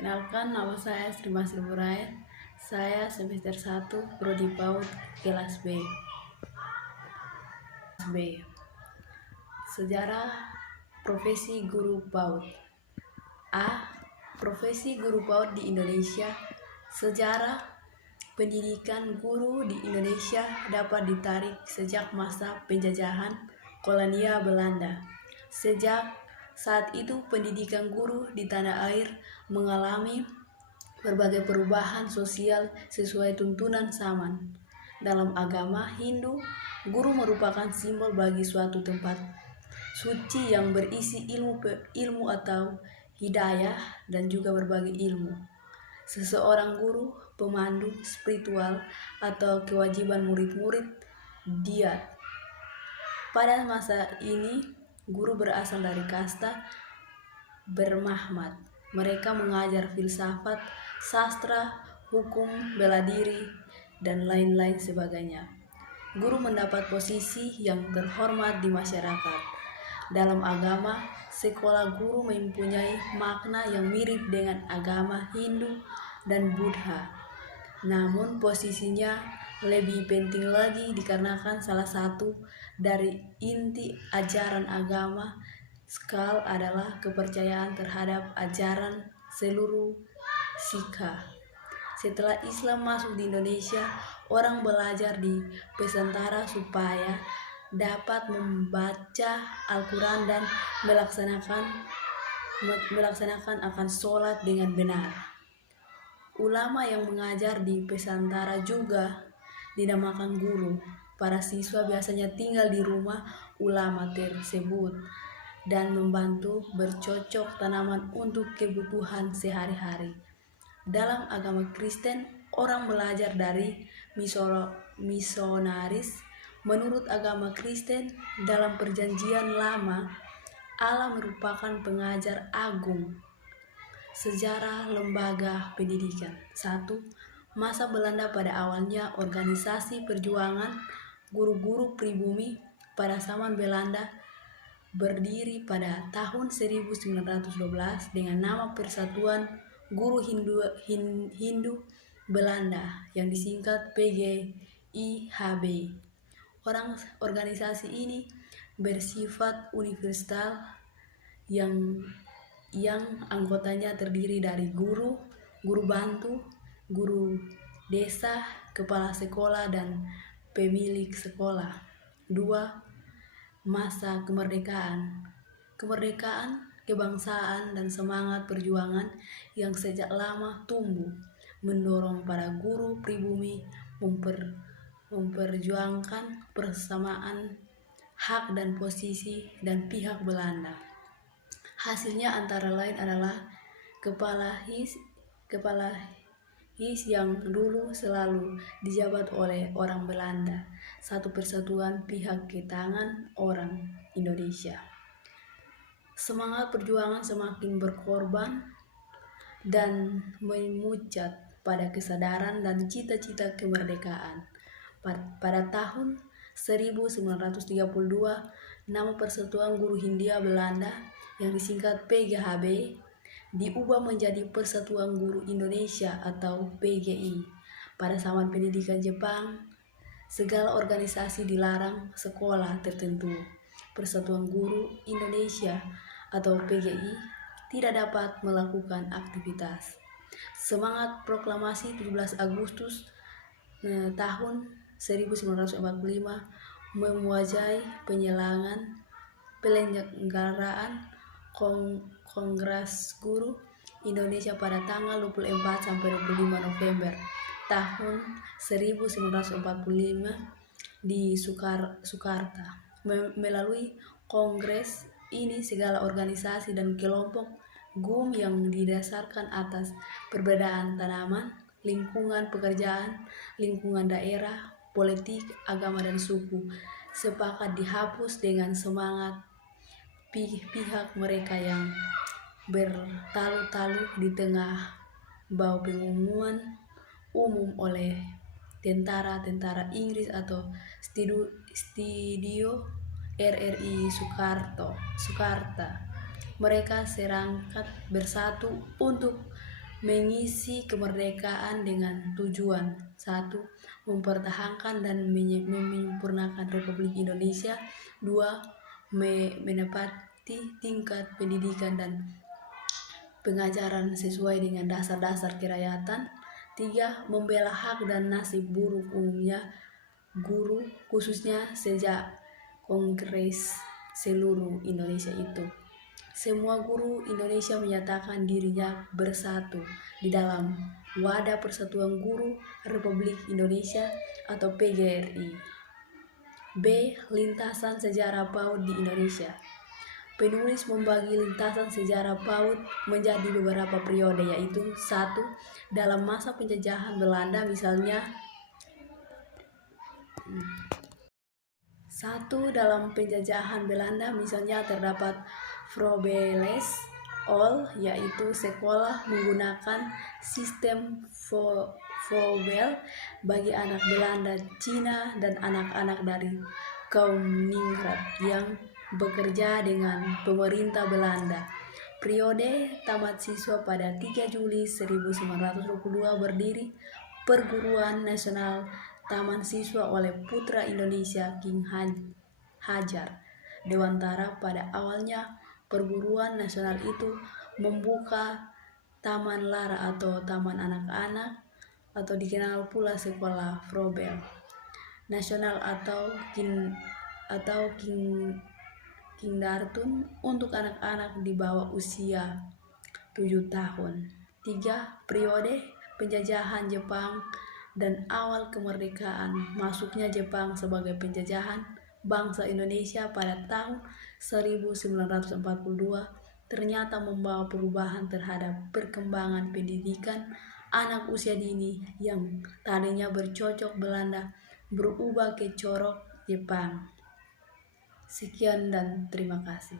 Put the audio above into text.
Kenalkan, nama saya Sri Masri Burain. Saya semester 1 Prodi PAUD kelas B. Sejarah profesi guru PAUD. A. Profesi guru PAUD di Indonesia. Sejarah pendidikan guru di Indonesia dapat ditarik sejak masa penjajahan kolonial Belanda. Sejak saat itu pendidikan guru di tanah air mengalami berbagai perubahan sosial sesuai tuntunan zaman. Dalam agama Hindu, guru merupakan simbol bagi suatu tempat suci yang berisi ilmu atau hidayah dan juga berbagai ilmu. Seseorang guru, pemandu spiritual atau kewajiban murid-murid dia. Pada masa ini, guru berasal dari kasta bermahmat. Mereka mengajar filsafat, sastra, hukum, bela diri, dan lain-lain sebagainya. Guru mendapat posisi yang terhormat di masyarakat. Dalam agama, sekolah guru mempunyai makna yang mirip dengan agama Hindu dan Buddha. Namun posisinya lebih penting lagi dikarenakan salah satu dari inti ajaran agama Skal adalah kepercayaan terhadap ajaran seluruh Sikha. Setelah Islam masuk di Indonesia, orang belajar di pesantren supaya dapat membaca Al-Quran dan melaksanakan akan sholat dengan benar. Ulama yang mengajar di pesantren juga dinamakan guru. Para siswa biasanya tinggal di rumah ulama tersebut dan membantu bercocok tanaman untuk kebutuhan sehari-hari. Dalam agama Kristen, orang belajar dari misionaris. Menurut agama Kristen, dalam perjanjian lama, Allah merupakan pengajar agung. Sejarah lembaga pendidikan. 1. Masa Belanda pada awalnya organisasi perjuangan guru-guru pribumi pada zaman Belanda berdiri pada tahun 1912 dengan nama Persatuan Guru Hindu Belanda yang disingkat PGIHB. Organisasi ini bersifat universal yang anggotanya terdiri dari guru, guru bantu, guru desa, kepala sekolah, dan pemilik sekolah. 2. Masa kemerdekaan. Kemerdekaan, kebangsaan, dan semangat perjuangan yang sejak lama tumbuh mendorong para guru pribumi memperjuangkan persamaan hak dan posisi dan pihak Belanda. Hasilnya antara lain adalah kepala HIS yang dulu selalu dijabat oleh orang Belanda, satu persatuan pihak ke tangan orang Indonesia. Semangat perjuangan semakin berkorban dan memuncak pada kesadaran dan cita-cita kemerdekaan. Pada tahun 1932, nama Persatuan Guru Hindia Belanda yang disingkat PGHB diubah menjadi Persatuan Guru Indonesia atau PGI. Pada zaman pendidikan Jepang, segala organisasi dilarang sekolah tertentu. Persatuan Guru Indonesia atau PGI tidak dapat melakukan aktivitas. Semangat proklamasi 17 Agustus tahun 1945 memuajai penyelenggaraan Kongres Guru Indonesia pada tanggal 24 sampai 25 November tahun 1945 di Sukarta. Melalui kongres ini segala organisasi dan kelompok GUM yang didasarkan atas perbedaan tanaman, lingkungan pekerjaan, lingkungan daerah, politik, agama, dan suku sepakat dihapus dengan semangat pihak mereka yang bertalu-talu di tengah bau pengumuman umum oleh tentara Inggris atau Studio RRI Sukarta. Mereka serangkat bersatu untuk mengisi kemerdekaan dengan tujuan: 1. Mempertahankan dan menyempurnakan Republik Indonesia. 2. Menepati tingkat pendidikan dan pengajaran sesuai dengan dasar-dasar kerakyatan. 3. Membela hak dan nasib buruh umumnya guru, khususnya sejak Kongres seluruh Indonesia itu. Semua guru Indonesia menyatakan dirinya bersatu di dalam Wadah Persatuan Guru Republik Indonesia atau PGRI. B. Lintasan sejarah PAUD di Indonesia. Penulis membagi lintasan sejarah PAUD menjadi beberapa periode, yaitu 1. Dalam masa penjajahan Belanda, misalnya 1. Dalam penjajahan Belanda misalnya terdapat Vrobeles All, yaitu sekolah menggunakan sistem Froebel bagi anak Belanda, Cina, dan anak-anak dari kaum ningrat yang bekerja dengan pemerintah Belanda. Periode tamat siswa pada 3 Juli 1922 berdiri Perguruan Nasional Taman Siswa oleh Putra Indonesia King Hajar Dewantara. Pada awalnya perguruan nasional itu membuka Taman Lara atau Taman Anak-anak, atau dikenal pula Sekolah Froebel Nasional atau Kindergarten untuk anak-anak di bawah usia 7 tahun. 3. Periode penjajahan Jepang dan awal kemerdekaan. Masuknya Jepang sebagai penjajahan bangsa Indonesia pada tahun 1942 ternyata membawa perubahan terhadap perkembangan pendidikan anak usia dini yang tadinya bercocok Belanda berubah ke corok Jepang. Sekian dan terima kasih.